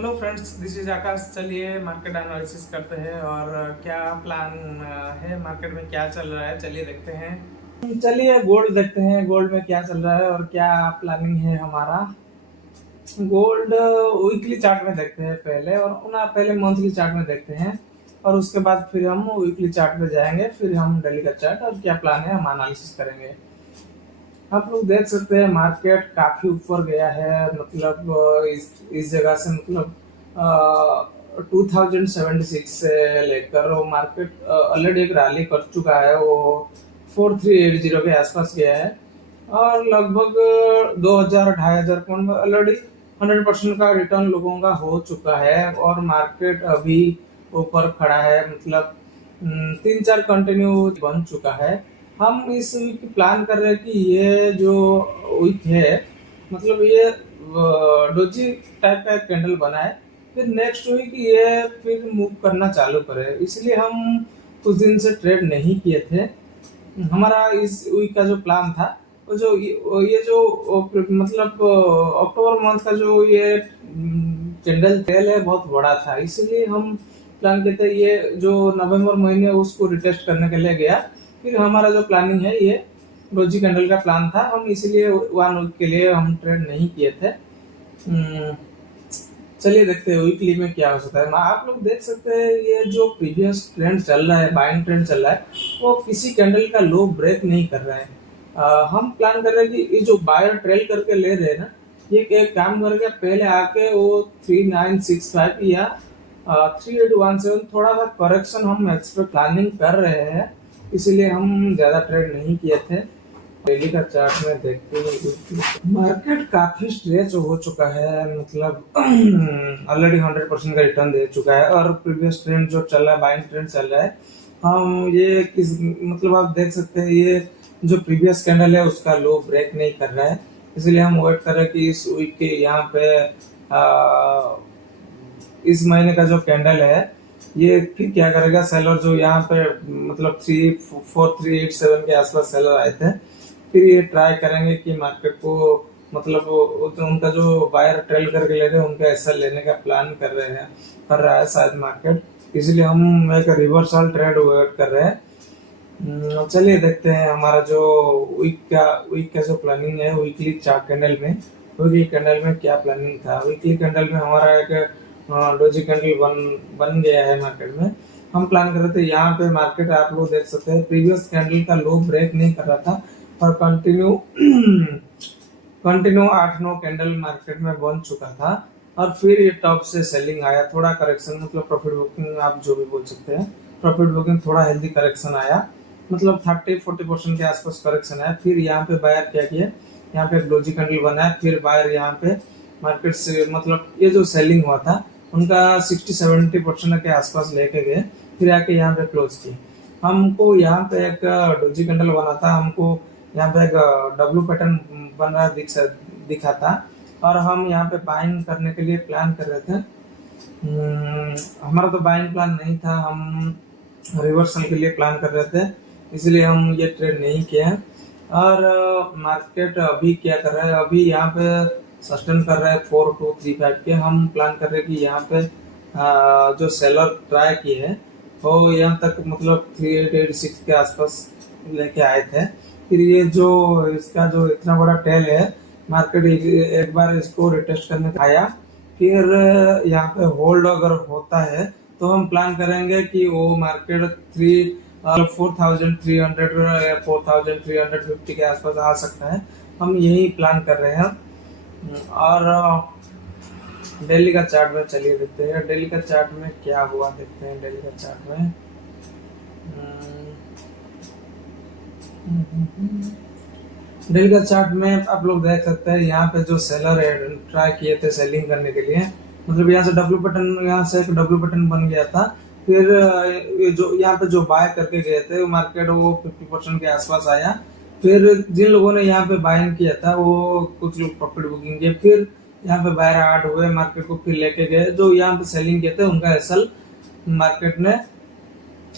Hello friends, this is आकाश। चलिए market analysis करते हैं और क्या प्लान है, मार्केट में क्या चल रहा है, चलिए देखते हैं। चलिए गोल्ड देखते हैं, गोल्ड में क्या चल रहा है और क्या प्लानिंग है हमारा। गोल्ड वीकली चार्ट में देखते हैं पहले, और ना पहले मंथली चार्ट में देखते हैं और उसके बाद फिर हम वीकली चार्ट पे जाएंगे, फिर हम डेली का चार्ट और क्या प्लान है हम एनालिसिस करेंगे। आप लोग देख सकते हैं मार्केट काफी ऊपर गया है, मतलब इस जगह से मतलब 2076 से लेकर वो मार्केट ऑलरेडी एक रैली कर चुका है। वो 4380 के आसपास गया है और लगभग 2000 2500 पॉइंट में ऑलरेडी 100% का रिटर्न लोगों का हो चुका है और मार्केट अभी ऊपर खड़ा है। मतलब 3-4 कंटिन्यू बन चुका है। हम इस वीक प्लान कर रहे हैं कि ये जो वीक है, मतलब ये डोजी टाइप का एक कैंडल बना है, फिर नेक्स्ट वीक ये फिर मूव करना चालू करे। इसलिए हम कुछ दिन से ट्रेड नहीं किए थे। हमारा इस वीक का जो प्लान था, वो जो ये जो मतलब अक्टूबर मंथ का जो ये कैंडल टेल है बहुत बड़ा था, इसलिए हम प्लान किए थे ये जो नवंबर महीने उसको रिटेस्ट करने के लिए गया। फिर हमारा जो प्लानिंग है ये डोजी कैंडल का प्लान था, हम इसीलिए 1 वीक के लिए हम ट्रेड नहीं किए थे। चलिए देखते हैं वीकली में क्या हो सकता है। आप लोग देख सकते हैं ये जो प्रीवियस ट्रेंड चल रहा है, बाइंग ट्रेंड चल रहा है, वो किसी कैंडल का लो ब्रेक नहीं कर रहा है। हम प्लान कर रहे हैं कि ये जो बायर ट्रेल करके ले रहे हैं ना, ये एक काम करके पहले आके वो 3965 या 3817 थोड़ा सा करेक्शन हम एक्सपेक्ट प्लानिंग कर रहे हैं, इसीलिए हम ज्यादा ट्रेड नहीं किए थे। डेली का चार्ट में देखते हैं मार्केट काफी स्ट्रेच हो चुका है, मतलब ऑलरेडी 100% का रिटर्न दे चुका है और प्रीवियस ट्रेंड जो चल रहा है, बाइंग ट्रेंड चल रहा है। हम ये किस मतलब आप देख सकते हैं ये जो प्रीवियस कैंडल है उसका लो ब्रेक नहीं कर रहा है, इसलिए हम वेट कर रहे हैं कि इस वीक के यहाँ पे इस महीने का जो कैंडल है ये फिर क्या करेगा। सेलर जो यहाँ पे मतलब 4387 के आसपास सेलर आए थे, फिर ये ट्राई करेंगे कि मार्केट को मतलब तो उनका जो बायर ट्रेल करके ले रहे हैं उनका एसएल लेने का प्लान कर रहा है शायद मार्केट, इसलिए हम एक रिवर्सल ट्रेड वेट कर रहे हैं। चलिए देखते हैं हमारा जो वीक का जो प्लानिंग है वीकली चार्ट कैंडल में, वीकली कैंडल में क्या प्लानिंग था। वीकली कैंडल में हमारा एक डोजी कैंडल बन गया है मार्केट में। हम प्लान कर रहे थे यहाँ पे मार्केट आप लोग देख सकते हैं प्रीवियस कैंडल का लो ब्रेक नहीं कर रहा था और कंटिन्यू 8-9 कैंडल मार्केट में बन चुका था और फिर ये टॉप से सेलिंग आया, थोड़ा करेक्शन, मतलब प्रॉफिट बुकिंग आप जो भी बोल सकते हैं, प्रॉफिट बुकिंग थोड़ा हेल्दी करेक्शन आया, मतलब 30-40% के आसपास करेक्शन आया। फिर यहाँ पे बायर क्या किया, यहाँ पे डोजी कैंडल बना है, फिर बायर यहाँ पे मार्केट से मतलब ये जो सेलिंग हुआ था उनका 60-70% के आसपास लेके गए, फिर आके यहाँ पे क्लोज किए। हमको यहाँ पे एक डोजी कैंडल बना था, हमको यहाँ पे एक डब्ल्यू पैटर्न बन रहा दिखा था और हम यहाँ पे बाइंग करने के लिए प्लान कर रहे थे। हमारा तो बाइंग प्लान नहीं था, हम रिवर्सल के लिए प्लान कर रहे थे, इसलिए हम ये ट्रेड नहीं किए। और मार्केट अभी क्या कर रहा है, अभी यहाँ पे सस्टेन कर रहा है 4235 के। हम प्लान कर रहे हैं कि यहाँ पे जो सेलर ट्राई किए हैं वो यहाँ तक मतलब 3886 के आसपास लेके आए थे। फिर ये जो इसका जो इतना बड़ा टेल है, मार्केट एक बार इसको रिटेस्ट करने का आया, फिर यहाँ पे होल्ड अगर होता है तो हम प्लान करेंगे कि वो मार्केट 4300 या 4350 के आसपास आ सकता है। हम यही प्लान कर रहे हैं। और डेली का चार्ट में चलिए देखते हैं डेली का चार्ट में क्या हुआ, देखते हैं डेली का चार्ट में। डेली का चार्ट में आप लोग देख सकते हैं यहाँ पे जो सेलर है ट्राई किए थे सेलिंग करने के लिए, मतलब यहाँ से डब्ल्यू पैटर्न, यहाँ से एक डब्ल्यू पैटर्न बन गया था। फिर ये जो यहाँ पे जो बाय करके गए थे मार्केट वो 50% के आसपास आया। फिर जिन लोगों ने यहाँ पे बाइंग किया था वो कुछ लोग प्रॉफिट बुकिंग किए, फिर यहाँ पे बायर ऐड हुए, मार्केट को फिर लेके गए। जो यहाँ पे सेलिंग किए थे उनका एसएल मार्केट ने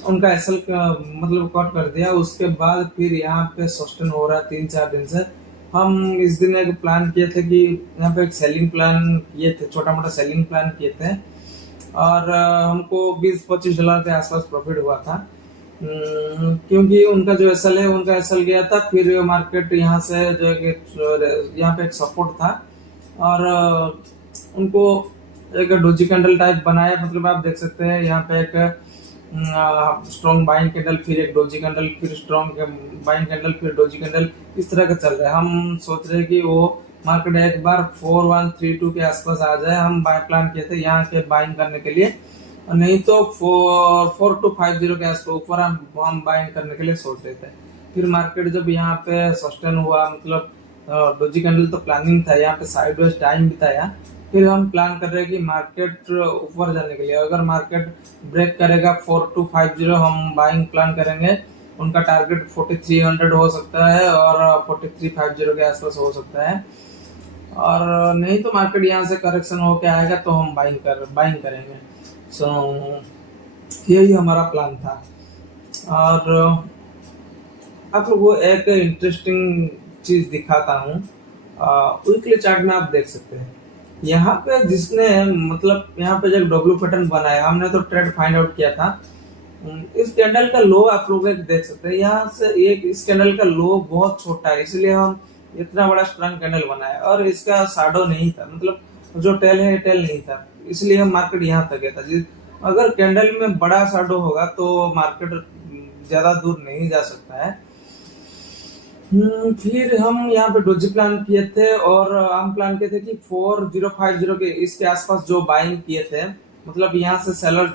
उनका एसएल मतलब कट कर दिया। उसके बाद फिर यहाँ पे सस्टेन हो रहा है 3-4 दिन से, हम इस दिन एक प्लान किए थे कि यहाँ पे एक सेलिंग प्लान किए थे, छोटा मोटा सेलिंग प्लान किए थे, और हमको $20-25 के आसपास प्रॉफिट हुआ था। क्योंकि उनका जो एसएल है, उनका एसएल गया था, फिर मार्केट यहाँ से जो है कि यहाँ पे एक सपोर्ट था, और उनको एक डोजी कैंडल टाइप बनाया। मतलब आप देख सकते हैं यहाँ पे एक स्ट्रॉन्ग बाइंग कैंडल, फिर एक डोजी कैंडल, फिर स्ट्रॉन्ग बाइंग कैंडल, फिर डोजी कैंडल, इस तरह का चल रहा है। हम सोच रहे हैं कि वो मार्केट एक बार 4132 के आसपास आ जाए। हम बाय प्लान किए थे यहाँ के बाइंग करने के लिए, नहीं तो 4250 के आसपास ऊपर हम बाइंग करने के लिए सोच रहे थे। फिर मार्केट जब यहाँ पे सस्टेन हुआ, मतलब डोजी कैंडल तो प्लानिंग था, यहाँ पे साइडवेज टाइम बिताया, फिर हम प्लान कर रहे हैं कि मार्केट ऊपर जाने के लिए अगर मार्केट ब्रेक करेगा 4250, हम बाइंग प्लान करेंगे। उनका टारगेट 4300 हो सकता है और 4350 के आसपास हो सकता है, और नहीं तो मार्केट यहाँ से करेक्शन होके आएगा तो हम बाइंग करेंगे। सो यही हमारा प्लान था। और आप लोगों को एक इंटरेस्टिंग चीज दिखाता हूँ। वीकली चार्ट में आप देख सकते हैं यहाँ पे, जिसने मतलब यहाँ पे जब डब्ल्यू पैटर्न बनाया, हमने तो ट्रेड फाइंड आउट किया था। इस कैंडल का लो आप लोग देख सकते हैं, यहाँ से एक इस कैंडल का लो बहुत छोटा है, इसलिए हम इतना बड़ा स्ट्रॉन्ग कैंडल बनाया, और इसका शैडो नहीं था, मतलब जो टेल है टेल नहीं था, इसलिए हम मार्केट यहाँ तक गया था। अगर कैंडल में बड़ा शैडो होगा तो मार्केट ज्यादा दूर नहीं जा सकता है। फिर हम यहाँ पे डोजी प्लान किए थे, और हम प्लान किए थे कि 4050 के इसके आसपास जो बाइंग किए थे, मतलब यहाँ से सेलर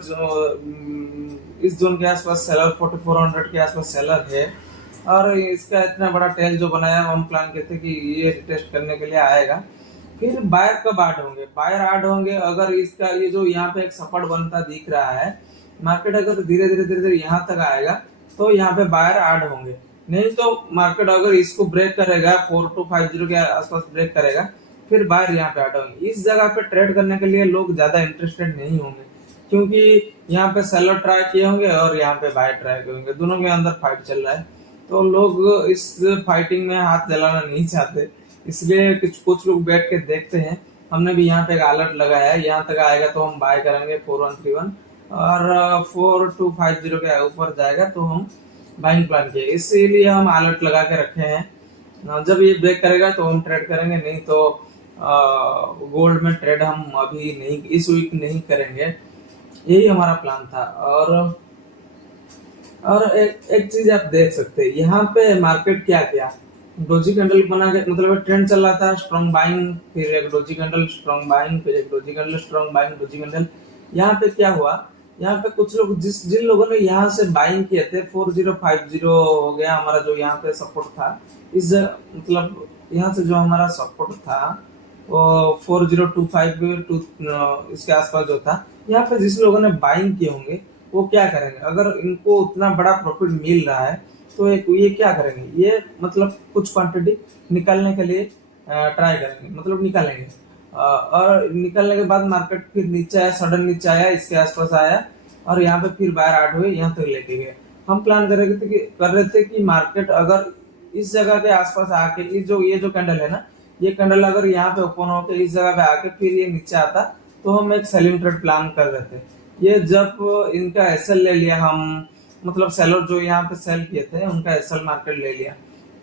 इस जोन के आसपास सेलर 4400 के आसपास सेलर है, और इसका इतना बड़ा टेल जो बनाया, हम प्लान किए थे कि ये टेस्ट करने के लिए आएगा। फिर बायर कब ऐड होंगे? बायर ऐड होंगे अगर इसका ये जो यहाँ पे एक सपोर्ट बनता दिख रहा है, मार्केट अगर धीरे धीरे यहाँ तक आएगा तो यहाँ पे बायर ऐड होंगे। नहीं तो मार्केट अगर इसको ब्रेक करेगा 4250 के आसपास ब्रेक करेगा, फिर बायर यहाँ पे ऐड होंगे। इस जगह पे ट्रेड करने के लिए लोग ज्यादा इंटरेस्टेड नहीं होंगे, क्योंकि यहाँ पे सेलर ट्राई किए होंगे और यहाँ पे बायर ट्राई किए होंगे, दोनों के अंदर फाइट चल रहा है, तो लोग इस फाइटिंग में हाथ जलाना नहीं चाहते, इसलिए कुछ लोग बैठ के देखते हैं। हमने भी यहाँ पे एक अलर्ट लगाया है, यहाँ तक आएगा तो हम बाय करेंगे 4131, और 4250 के ऊपर जाएगा तो हम बाइंग प्लान किया, इसीलिए हम अलर्ट लगा के रखे हैं। जब ये ब्रेक करेगा तो हम ट्रेड करेंगे, नहीं तो गोल्ड में ट्रेड हम अभी नहीं, इस वीक नहीं करेंगे। यही हमारा प्लान था। और एक चीज आप देख सकते हैं, यहाँ पे मार्केट क्या किया, डोजी कैंडल बना के, मतलब ट्रेंड चल रहा था स्ट्रॉन्ग बाइंग, फिर एक डोजी कैंडल स्ट्रॉन्ग बाइंग, फिर एक doji candle strong buying, doji candle. यहाँ पे क्या हुआ, यहाँ पे कुछ लोग जिन लोगों ने यहाँ से बाइंग किए थे, 4050 हो गया हमारा जो यहाँ पे सपोर्ट था, इस मतलब यहाँ से जो हमारा सपोर्ट था वो 4025 इसके आसपास जो था, यहाँ पे जिस लोगों ने बाइंग किए होंगे वो क्या करेंगे, अगर इनको उतना बड़ा प्रॉफिट मिल रहा है तो ये क्या करेंगे, ये मतलब कुछ क्वांटिटी निकालने के लिए ट्राई करेंगे, मतलब निकालेंगे। और निकलने के बाद मार्केट फिर नीचे आया, सडन नीचे आया, इसके आसपास आया, और यहाँ पे फिर बायर ऐड हुए, यहाँ तक लेके गए। हम प्लान कर रहे थे कि मार्केट अगर इस जगह के आसपास आके, ये जो कैंडल है ना, ये कैंडल अगर यहाँ पे ओपन होकर इस जगह पे आके फिर ये नीचे आता, तो हम एक सेलिंग ट्रेड प्लान कर रहे थे। ये जब इनका एसएल ले लिया हम, मतलब सेलर जो यहाँ पे सेल किए थे उनका एसएल मार्केट ले लिया,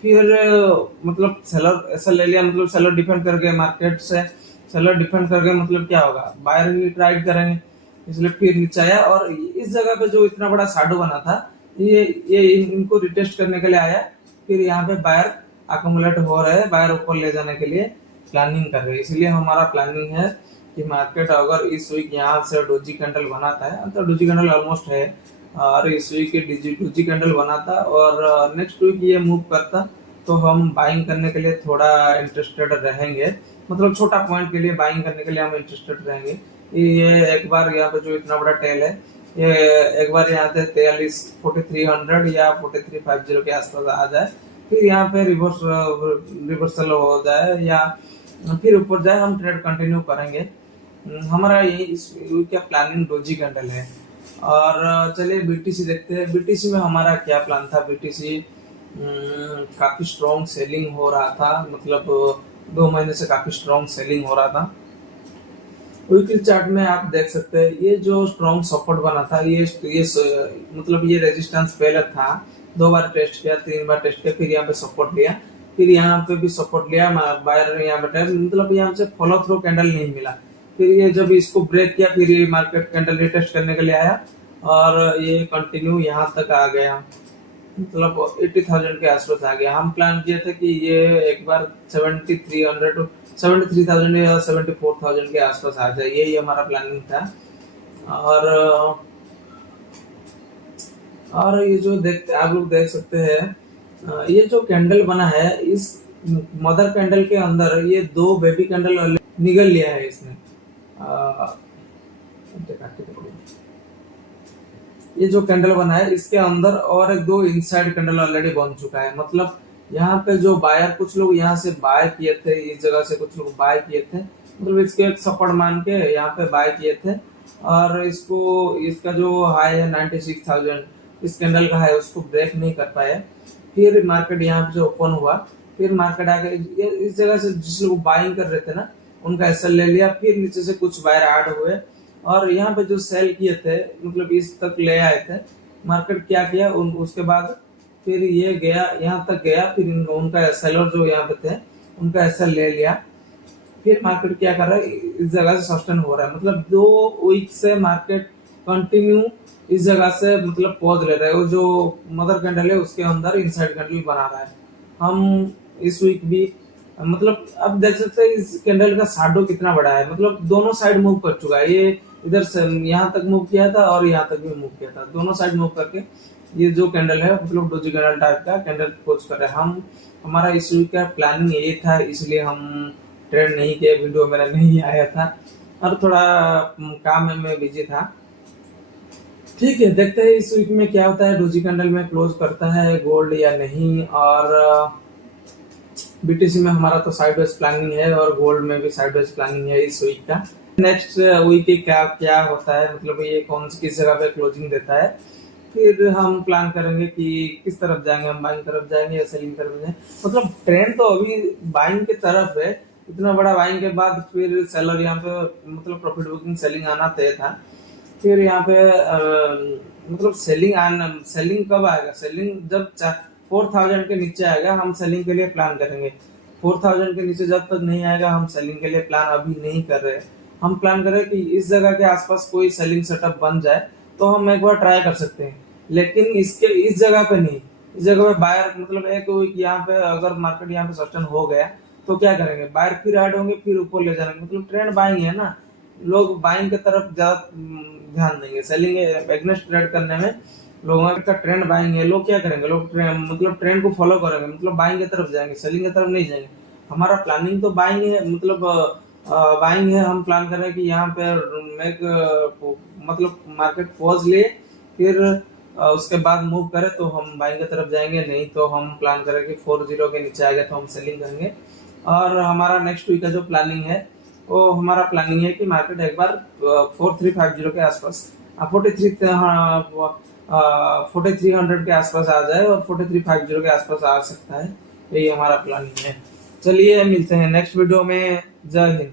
फिर मतलब सेलर एसएल ले लिया, मतलब सेलर डिफेंड कर गए मार्केट से, सेलर डिफेंड कर गए, मतलब क्या होगा, बायर ही ट्राई करेंगे, इसलिए फिर नीचे आया, और इस जगह पे जो इतना बड़ा शैडो बना था, ये इनको रिटेस्ट करने के लिए आया, फिर यहाँ पे बायर अकोमुलेट हो रहे हैं, बायर ऊपर ले जाने के लिए प्लानिंग कर रहे हैं। इसलिए हमारा प्लानिंग है कि मार्केट अगर इस वीक यहाँ से डोजी कैंडल बनाता है, तो डोजी कैंडल ऑलमोस्ट है, और इस वीक डोजी कैंडल बनाता और नेक्स्ट वीक ये मूव करता, तो हम बाइंग करने के लिए थोड़ा इंटरेस्टेड रहेंगे, मतलब छोटा पॉइंट के लिए बाइंग करने के लिए हम इंटरेस्टेड रहेंगे। ये एक बार यहाँ पे जो इतना बड़ा टेल है, ये एक बार यहाँ पे 4300 या 4350 के आसपास आ जाए, फिर यहाँ पे रिवर्सल हो जाए या फिर ऊपर जाए, हम ट्रेड कंटिन्यू करेंगे। हमारा यही इस क्या प्लानिंग डोजी कैंडल है। और चलिए बीटीसी देखते हैं, बीटीसी में हमारा क्या प्लान था। बीटीसी काफी स्ट्रॉन्ग सेलिंग हो रहा था, मतलब 2 महीने से काफी स्ट्रॉन्ग सेलिंग हो रहा था। वीकली चार्ट में आप देख सकते हैं ये जो स्ट्रॉन्ग सपोर्ट बना था, मतलब ये रेजिस्टेंस पहले था, 2 बार टेस्ट किया, 3 बार टेस्ट किया, फिर यहाँ पे सपोर्ट लिया, फिर यहाँ पे भी सपोर्ट लिया, बायर ने यहाँ पे मतलब यहाँ से फॉलो थ्रू कैंडल नहीं मिला। फिर ये जब इसको ब्रेक किया, फिर ये मार्केट कैंडल रिटेस्ट करने के लिए आया और ये कंटिन्यू यहाँ तक आ गया, मतलब 80,000 के आसपास आ गया। हम प्लान किए थे कि ये एक बार 73,000 या 74,000 के आसपास आ जाए, यही हमारा प्लानिंग था। और ये जो देखते आप लोग देख सकते हैं, ये जो कैंडल बना है, इस मदर कैंडल के अंदर ये 2 बेबी कैंडल निगल लिया है इसने। ये जो कैंडल बना है इसके अंदर और एक 2 इनसाइड कैंडल ऑलरेडी बन चुका है, मतलब यहाँ पे जो बायर, कुछ लोग यहाँ से बाय किए थे, इस जगह से कुछ लोग बाय किए थे, मतलब इसके एक सपोर्ट मान के यहाँ पे बाय किए थे, और इसका जो हाई है 96,000, इस कैंडल का हाई उसको ब्रेक नहीं कर पाए। फिर मार्केट यहाँ पे जो ओपन हुआ, फिर मार्केट आके इस जगह से जिस लोग बाइंग कर रहे थे ना, उनका एसएल ले लिया, फिर नीचे से कुछ बायर ऐड हुए और यहाँ पे जो सेल किए थे, मतलब इस तक ले आए थे। मार्केट क्या किया, उसके बाद फिर ये गया यहाँ तक गया, फिर उनका सेलर जो यहाँ पे थे उनका एसएल ले लिया। फिर मार्केट क्या कर रहा है, इस जगह से सस्टेन हो रहा है, मतलब 2 वीक से मार्केट कंटिन्यू इस जगह से मतलब पॉज ले रहा है। वो जो मदर कैंडल है उसके अंदर इनसाइड कैंडल बना रहा है। हम इस वीक भी, मतलब अब देख सकते हैं इस कैंडल का शैडो कितना बड़ा है, मतलब दोनों साइड मूव कर चुका है। ये इधर से यहाँ तक मूव किया था और यहाँ तक भी मूव किया था, दोनों साइड मूव करके ये जो कैंडल है मतलब डोजी कैंडल टाइप का कैंडल पोज कर रहे हैं। हमारा इस वीक का प्लानिंग ये था, इसलिए हम ट्रेड नहीं किए, वीडियो मेरा नहीं आया था और थोड़ा काम में बिजी था। ठीक है, देखते हैं इस वीक में क्या होता है, डोजी कैंडल में क्लोज करता है गोल्ड या नहीं। और बीटीसी में हमारा तो साइडवेज प्लानिंग है और गोल्ड में भी साइडवेज प्लानिंग है इस वीक का। नेक्स्ट वीक क्या क्या होता है, मतलब ये कौन सी किस जगह पे क्लोजिंग देता है, फिर हम प्लान करेंगे कि किस तरफ जाएंगे, हम बाइंग तरफ जाएंगे या सेलिंग तरफ जाएंगे। मतलब ट्रेंड तो अभी बाइंग की तरफ है, इतना बड़ा बाइंग के बाद फिर सेलर यहाँ पे मतलब प्रॉफिट बुकिंग सेलिंग आना तय था। फिर यहाँ पे मतलब सेलिंग कब आएगा, सेलिंग जब 4,000 के नीचे आएगा हम सेलिंग के लिए प्लान करेंगे। 4,000 के नीचे जब तक नहीं आएगा हम सेलिंग के लिए प्लान अभी नहीं कर रहे। हम प्लान करें कि इस जगह के आसपास कोई सेलिंग सेटअप बन जाए तो हम एक बार ट्राई कर सकते हैं, लेकिन इस जगह पे नहीं। इस जगह पे बायर मतलब एक वीक यहाँ पे अगर मार्केट यहाँ पे सस्टेन हो गया तो क्या करेंगे, बायर फिर ऐड होंगे, फिर ऊपर ले जाएंगे, मतलब ट्रेंड बाइंग है ना, लोग बाइंग की तरफ ज्यादा ध्यान देंगे। सेलिंग एग्नेस्ट ट्रेड करने में लोगों का ट्रेंड बाइंग है, लोग क्या करेंगे, लोग मतलब ट्रेंड को फॉलो करेंगे, मतलब बाइंग की तरफ जाएंगे, सेलिंग की तरफ नहीं जाएंगे। हमारा प्लानिंग तो बाइंग है, मतलब बाइंग है। हम प्लान कर रहे हैं कि यहाँ पे मतलब मार्केट पॉज ले, फिर उसके बाद मूव करे तो हम बाइंग की तरफ जाएंगे, नहीं तो हम प्लान करें कि 40 के नीचे आ गया तो हम सेलिंग करेंगे। और हमारा नेक्स्ट वीक का जो प्लानिंग है वो हमारा प्लानिंग है कि मार्केट एक बार 4350 के आसपास 4300 के आसपास आ जाए और 4350 के आसपास आ सकता है, यही हमारा प्लानिंग है। चलिए मिलते हैं नेक्स्ट वीडियो में। जय हिंद।